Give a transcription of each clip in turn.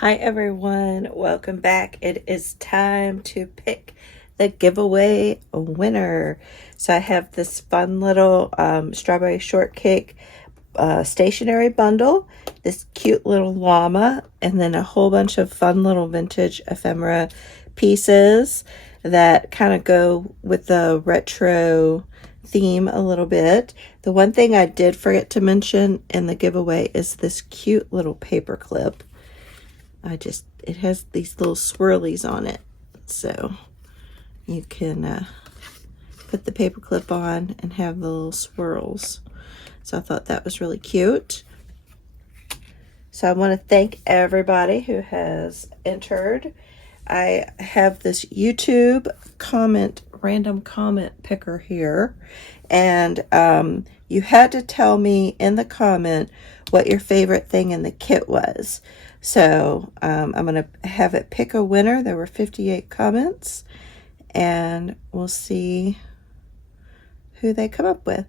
Hi everyone, welcome back. It is time to pick the giveaway winner. So I have this fun little strawberry shortcake stationery bundle, this cute little llama, and then a whole bunch of fun little vintage ephemera pieces that kind of go with the retro theme a little bit. The one thing I did forget to mention in the giveaway is this cute little paper clip. It has these little swirlies on it, so you can put the paper clip on and have the little swirls. So I thought that was really cute. So I want to thank everybody who has entered. I have this YouTube random comment picker here, and you had to tell me in the comment what your favorite thing in the kit was. So I'm going to have it pick a winner. There were 58 comments, and we'll see who they come up with.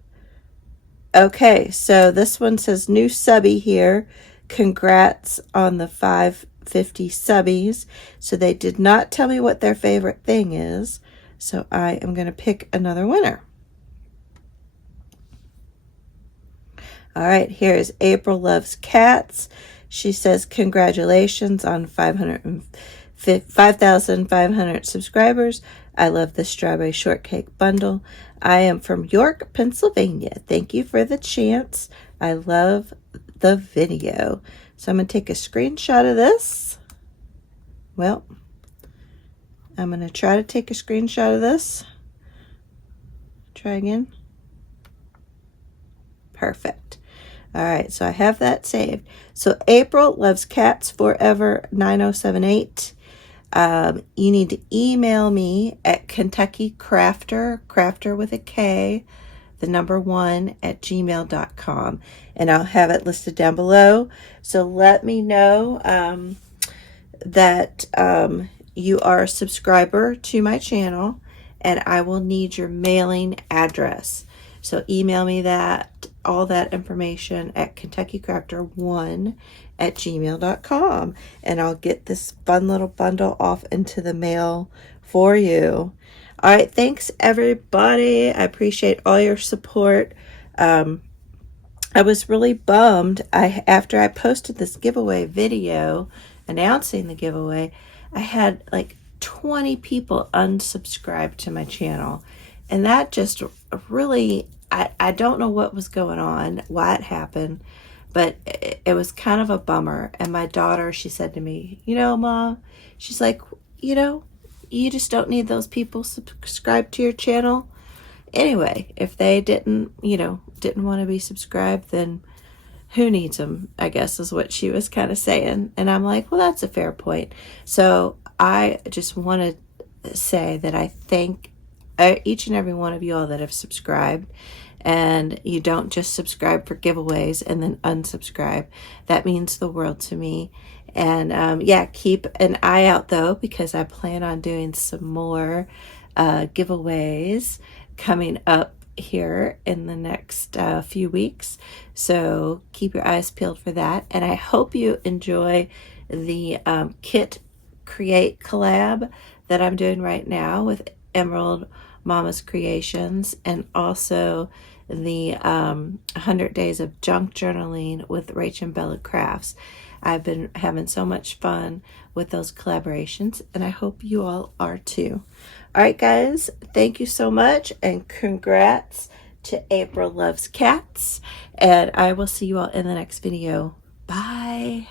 Okay, so this one says new subby here. Congrats on the 550 subbies. So they did not tell me what their favorite thing is. So I am going to pick another winner. All right, here is April Loves Cats. She says, congratulations on 5,500 subscribers. I love the strawberry shortcake bundle. I am from York, Pennsylvania. Thank you for the chance. I love the video. So I'm going to take a screenshot of this. Well, I'm going to try to take a screenshot of this. Try again. Perfect. All right, so I have that saved. So April Loves Cats Forever 9078. You need to email me at Kentucky Krafter, Krafter with a K, the number 1 at gmail.com, and I'll have it listed down below. So let me know that you are a subscriber to my channel, and I will need your mailing address. So email me all that information at KentuckyCrafter1 at gmail.com, and I'll get this fun little bundle off into the mail for you. All right, thanks everybody. I appreciate all your support. I was really bummed. After I posted this giveaway video announcing the giveaway, I had like 20 people unsubscribe to my channel, and that just really, I don't know what was going on, why it happened, but it was kind of a bummer. And my daughter, she said to me, Mom, she's like, you just don't need those people subscribed to your channel. Anyway, if they didn't want to be subscribed, then who needs them, I guess is what she was kind of saying. And I'm like, well, that's a fair point. So I just want to say that I thank each and every one of you all that have subscribed, and you don't just subscribe for giveaways and then unsubscribe. That means the world to me. And yeah, keep an eye out though, because I plan on doing some more giveaways coming up here in the next few weeks. So keep your eyes peeled for that. And I hope you enjoy the kit create collab that I'm doing right now with Emerald Mama's Creations, and also the 100 Days of Junk Journaling with Rach and Bella Crafts. I've been having so much fun with those collaborations, and I hope you all are too. All right, guys, thank you so much, and congrats to April Loves Cats, and I will see you all in the next video. Bye.